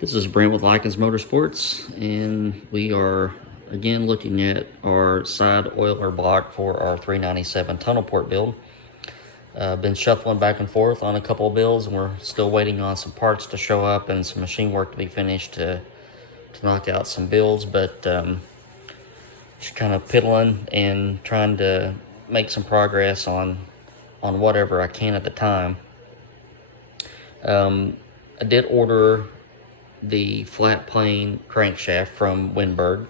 This is Brent with Lykins Motorsports, and we are again looking at our side oiler block for our 397 tunnel port build. Been shuffling back and forth on a couple of builds, and we're still waiting on some parts to show up and some machine work to be finished to knock out some builds, but just kind of piddling and trying to make some progress on whatever I can at the time. I did order the flat plane crankshaft from Windberg,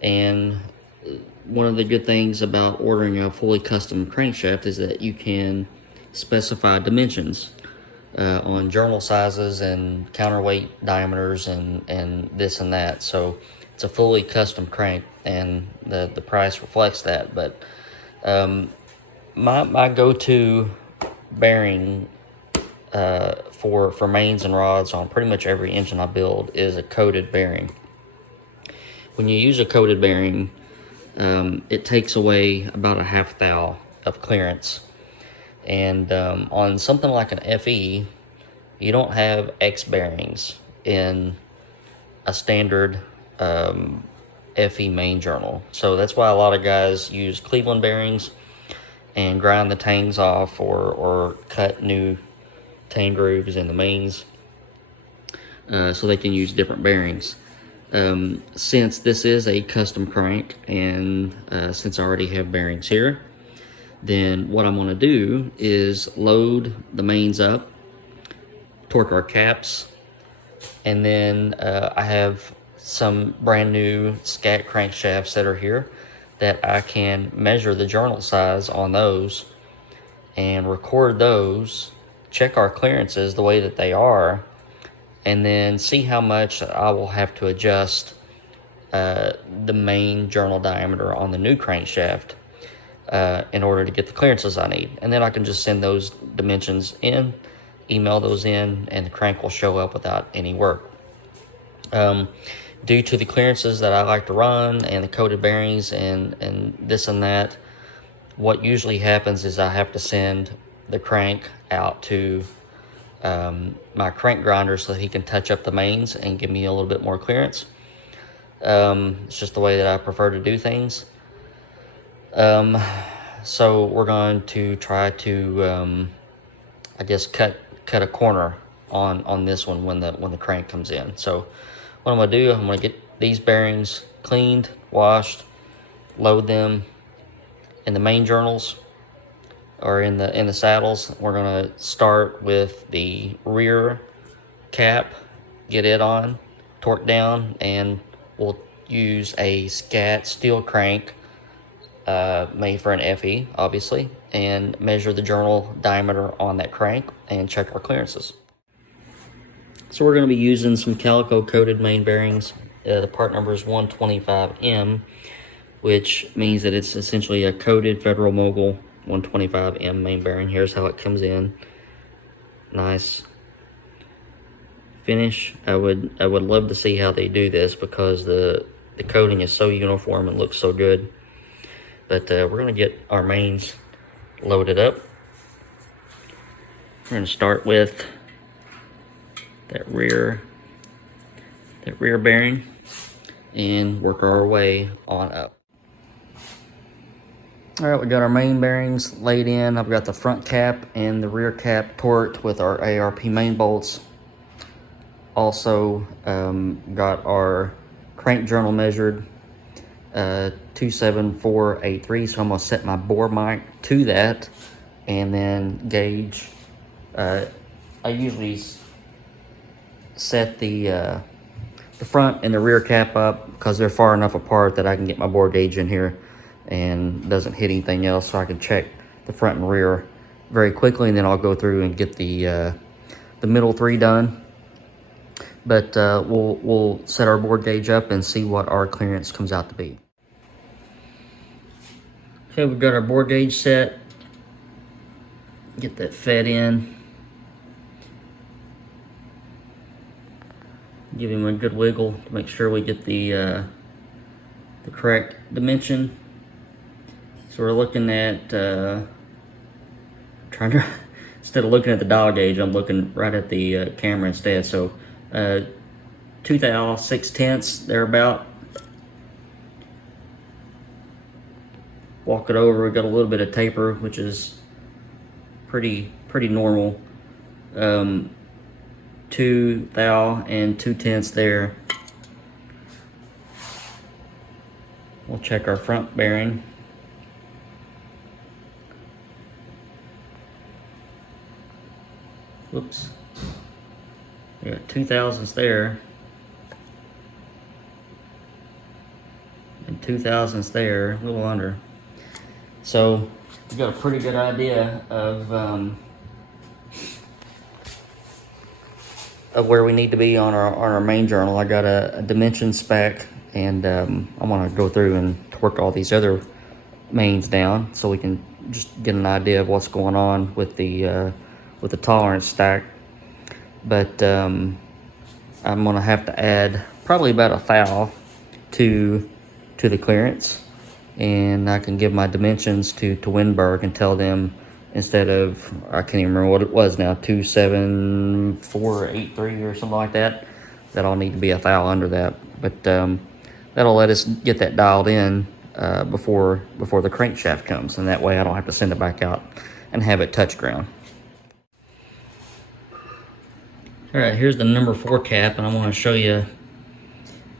and one of the good things about ordering a fully custom crankshaft is that you can specify dimensions on journal sizes and counterweight diameters and this and that. So it's a fully custom crank, and the price reflects that. But my go-to bearing for mains and rods on pretty much every engine I build is a coated bearing. When you use a coated bearing, it takes away about a half thou of clearance, and on something like an FE, you don't have X bearings in a standard FE main journal. So that's why a lot of guys use Cleveland bearings and grind the tangs off or cut new tang grooves in the mains so they can use different bearings. Since this is a custom crank, and since I already have bearings here, then what I'm going to do is load the mains up, torque our caps, and then I have some brand new scat crankshafts that are here that I can measure the journal size on those and record those, check our clearances the way that they are, and then see how much I will have to adjust the main journal diameter on the new crankshaft in order to get the clearances I need. And then I can just send those dimensions in, email those in, and the crank will show up without any work. Due to the clearances that I like to run and the coated bearings and this and that, what usually happens is I have to send the crank out to my crank grinder so that he can touch up the mains and give me a little bit more clearance. It's just the way that I prefer to do things. So we're going to try to I guess cut a corner on this one when the crank comes in. So what I'm going to do, I'm going to get these bearings cleaned, washed, load them in the main journals or in the saddles. We're going to start with the rear cap, get it on, torque down, and we'll use a scat steel crank made for an FE, obviously, and measure the journal diameter on that crank and check our clearances. So we're going to be using some calico coated main bearings. The part number is 125M, which means that it's essentially a coated Federal Mogul 125M main bearing. Here's how it comes in. Nice finish. I would love to see how they do this because the coating is so uniform and looks so good. But we're going to get our mains loaded up. We're going to start with that rear bearing and work our way on up. All right, we got our main bearings laid in. I've got the front cap and the rear cap torqued with our ARP main bolts. Also got our crank journal measured 27483, so I'm going to set my bore mic to that and then gauge. I usually set the front and the rear cap up because they're far enough apart that I can get my bore gauge in here and doesn't hit anything else, so I can check the front and rear very quickly, and then I'll go through and get the middle three done. But we'll set our bore gauge up and see what our clearance comes out to be. Okay, we've got our bore gauge set. Get that fed in. Give him a good wiggle to make sure we get the correct dimension. So we're looking at trying to instead of looking at the dial gauge, I'm looking right at the camera instead. So 2 thou, 6/10 thereabout. Walk it over, we got a little bit of taper, which is pretty normal. 2 thou and 2/10 there. We'll check our front bearing. Whoops. We got 2/1000 there. And 2/1000 there, a little under. So we've got a pretty good idea of where we need to be on our main journal. I got a dimension spec, and I'm gonna go through and torque all these other mains down so we can just get an idea of what's going on with the tolerance stack. But I'm gonna have to add probably about 1 thou to the clearance, and I can give my dimensions to Winberg and tell them, instead of, I can't even remember what it was now, 27483 or something like that, that I'll need to be 1 thou under that. But that'll let us get that dialed in before the crankshaft comes, and that way I don't have to send it back out and have it touch ground. All right, here's the number 4 cap, and I want to show you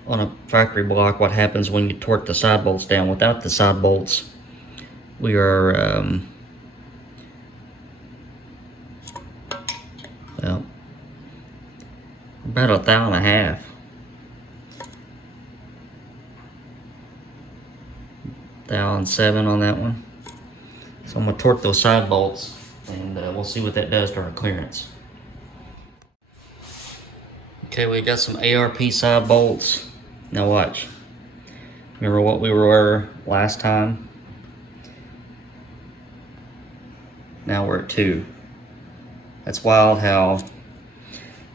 on a factory block what happens when you torque the side bolts down. Without the side bolts, we are well, about 1.5 thou. 1,007 on that one. So I'm gonna torque those side bolts, and we'll see what that does to our clearance. Okay, we got some ARP side bolts. Now watch. Remember what we were last time? Now we're at 2. That's wild how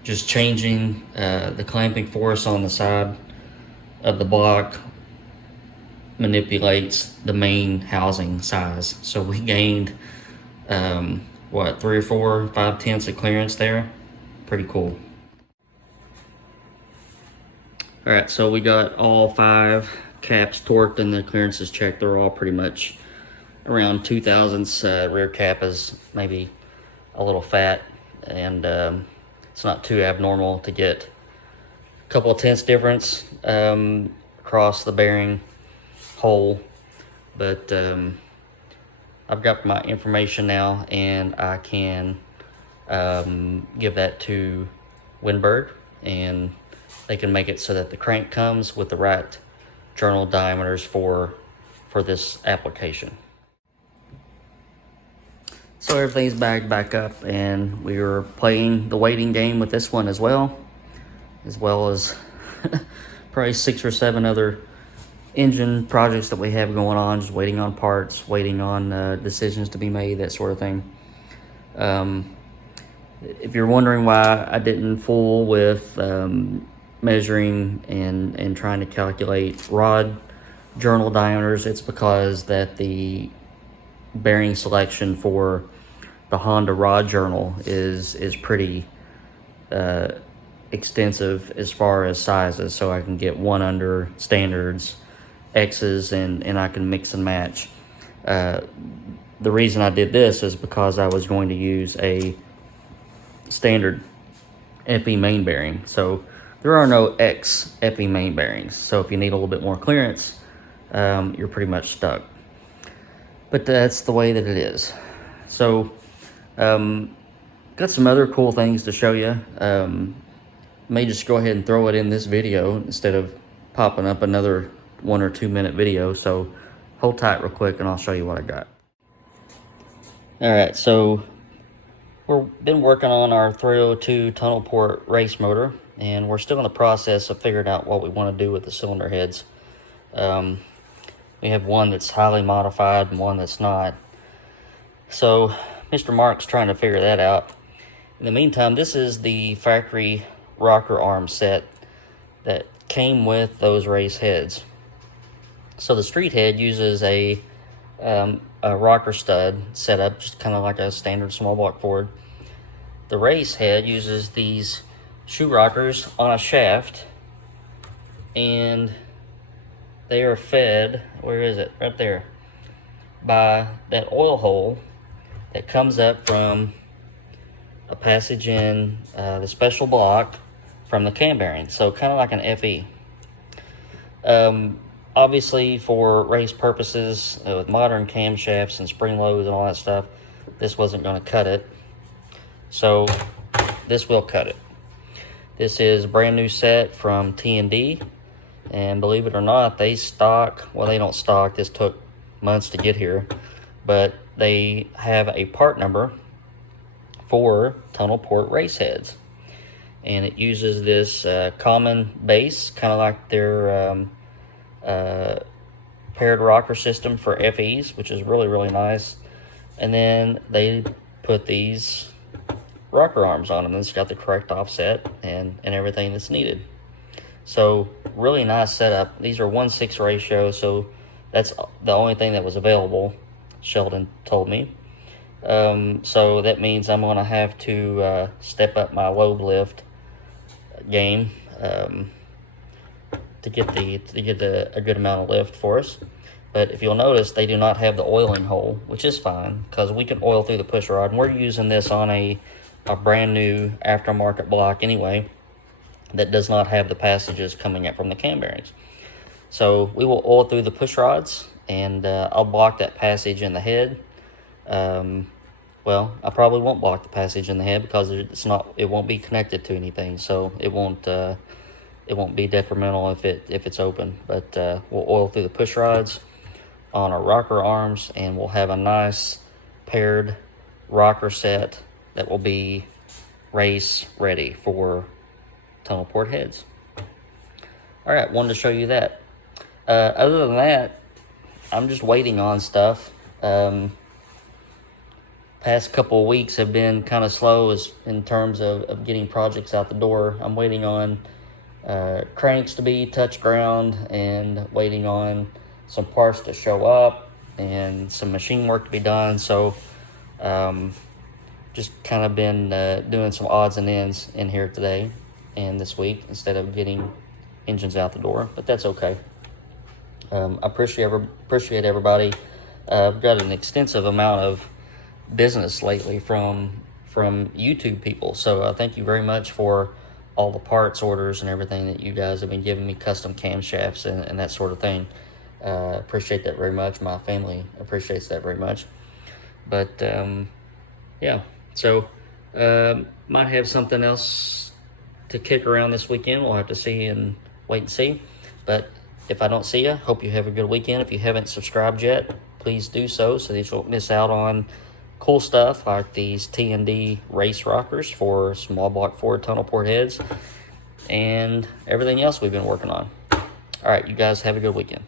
just changing the clamping force on the side of the block manipulates the main housing size. So we gained what, 3 or 4, 5/10 of clearance there. Pretty cool. All right, so we got all 5 caps torqued and the clearances checked. They're all pretty much around 2/1000. Rear cap is maybe a little fat, and it's not too abnormal to get a couple of tenths difference across the bearing hole. But I've got my information now, and I can give that to Winberg, and they can make it so that the crank comes with the right journal diameters for this application. So everything's bagged back up, and we were playing the waiting game with this one as well as probably 6 or 7 other engine projects that we have going on, just waiting on parts, waiting on decisions to be made, that sort of thing. If you're wondering why I didn't fool with measuring and trying to calculate rod journal diameters, it's because that the bearing selection for the Honda rod journal is pretty extensive as far as sizes, so I can get 1 under standards, X's, and I can mix and match. The reason I did this is because I was going to use a standard EPI main bearing. So there are no X EPI main bearings. So if you need a little bit more clearance, you're pretty much stuck. But that's the way that it is. So got some other cool things to show you. May just go ahead and throw it in this video instead of popping up another 1 or 2 minute video. So hold tight real quick and I'll show you what I got. All right, so we've been working on our 302 tunnel port race motor, and we're still in the process of figuring out what we want to do with the cylinder heads. We have one that's highly modified and one that's not. So Mr. Mark's trying to figure that out. In the meantime, this is the factory rocker arm set that came with those race heads. So the street head uses a rocker stud setup, just kind of like a standard small block Ford. The race head uses these shoe rockers on a shaft and they are fed, where is it? Right there, by that oil hole that comes up from a passage in the special block from the cam bearing. So kind of like an FE. Obviously, for race purposes, with modern camshafts and spring loads and all that stuff, this wasn't going to cut it. So this will cut it. This is a brand new set from T&D, and believe it or not, they stock, well, they don't stock, this took months to get here, but they have a part number for tunnel port race heads, and it uses this common base, kind of like their paired rocker system for FEs, which is really, really nice. And then they put these rocker arms on them. It's got the correct offset and everything that's needed. So really nice setup. These are 1:6 ratio, so that's the only thing that was available, Sheldon told me. So that means I'm going to have to step up my load lift game to get a good amount of lift for us. But if you'll notice, they do not have the oiling hole, which is fine because we can oil through the push rod, and we're using this on a brand new aftermarket block anyway that does not have the passages coming up from the cam bearings. So we will oil through the push rods, and I'll block that passage in the head. Well, I probably won't block the passage in the head because it won't be connected to anything, so it won't be detrimental if it's open. But we'll oil through the push rods on our rocker arms, and we'll have a nice paired rocker set that will be race ready for tunnel port heads. All right, wanted to show you that. Other than that, I'm just waiting on stuff. Past couple of weeks have been kind of slow in terms of getting projects out the door. I'm waiting on cranks to be touch ground, and waiting on some parts to show up and some machine work to be done. So just kind of been doing some odds and ends in here today and this week instead of getting engines out the door, but that's okay. I appreciate everybody. I've got an extensive amount of business lately from YouTube people, so thank you very much for all the parts orders and everything that you guys have been giving me, custom camshafts and that sort of thing. Appreciate that very much. My family appreciates that very much. But yeah, so might have something else to kick around this weekend. We'll have to see and wait and see. But if I don't see you, hope you have a good weekend. If you haven't subscribed yet, please do so that you won't miss out on cool stuff like these T&D race rockers for small block Ford tunnel port heads and everything else we've been working on. All right, you guys have a good weekend.